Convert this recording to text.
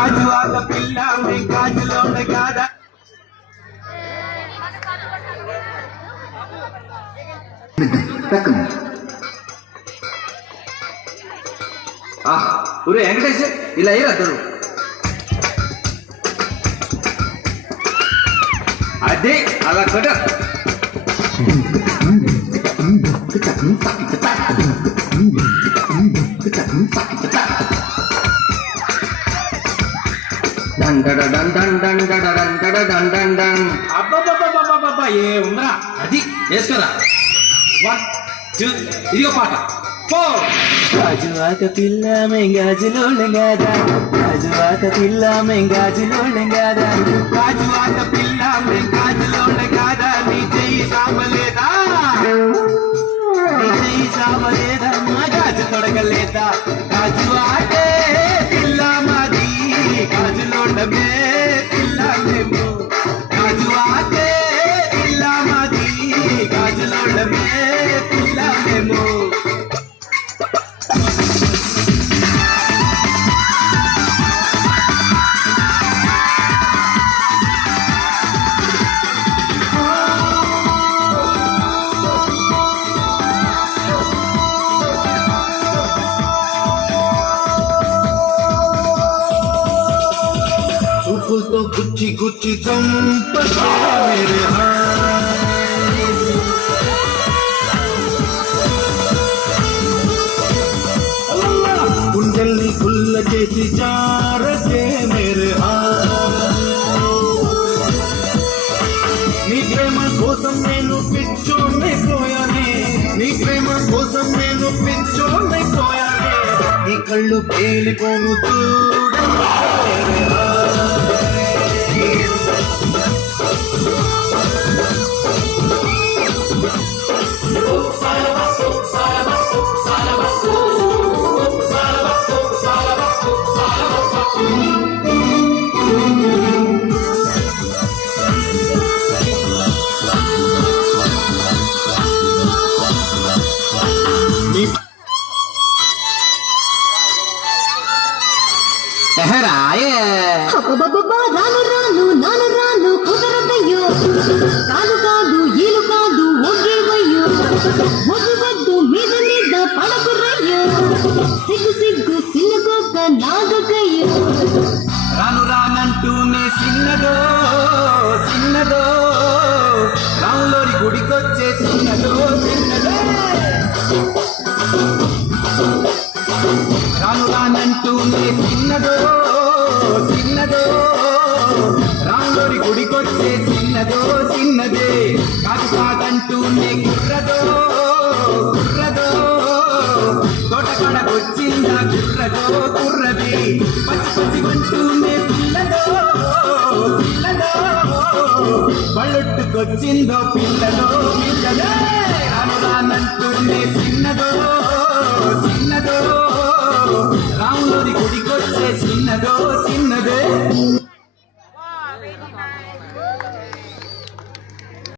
గాజువాక పిల్ల మేం గాజులోన కాదా. ఒరే వెంకటేష్ ఇలా అయ్యారు అద్దరు. అదే అలా కట అబ్బా ఏ ఉందా అది వేసుకోరా. 1 2 ఇదిగో పాట. గాజువాక పిల్ల మెంగాజులోనే గాదా, గాజువాక పిల్ల మెంగాజులోనే గాదా, గాజువాక పిల్ల మెంగాజులోనే గాదా. నీ చెయ్యి సామలేదా, నీ చెయ్యి సామలేదా, మా గాజు తొడగలేదా. గాజువాకే పిల్ల మాది గాజులోడమే పిల్ల మేము. గాజువాకే పిల్ల మాది గాజులోడమే పిల్ల మేము. तो गुच्ची गुच्ची चंपा मेरे गुंडल्नी खुल्ल చేసి జారకే मेरे నీ ప్రేమ కోసం నేను పిచ్చోనైపోయానే, నీ ప్రేమ కోసం నేను పిచ్చోనైపోయానే. నీ కళ్ళు పేలిపోను చూడకే రాను రాను నాను రాను కుదరదయ్యో, కాదు కాదు ఈలు కాదు ఒగ్గేవయ్యో, వద్దు వద్దు మీద మీద పడకురయ్యో, సిగ్గు సిగ్గు సిన్నగొక్క నాగకయ్యో. రాను రానంటూనే సిన్నదో సిన్నదో, రాములోని గుడికొచ్చే సిన్నదో సిన్నదో. రాను రానంటూనే సిన్నదో సిన్నదో, రాములోని గుడికొచ్చే సిన్నదో సిన్నదే. కాదు కాదంటూనే గుర్రదో గుర్రదో, తోటకడకొచ్చిందా గుర్రదో గుర్రది. పచ్చి పచ్చిగొంటూనే పిల్లదో పిల్లదో, బళ్ళొట్టుకొచ్చిందో పిల్లదో పిల్లదో. రాను రానంటూనే సిన్నదో సిన్నదో, రాములోని గుడికొచ్చే సిన్నదో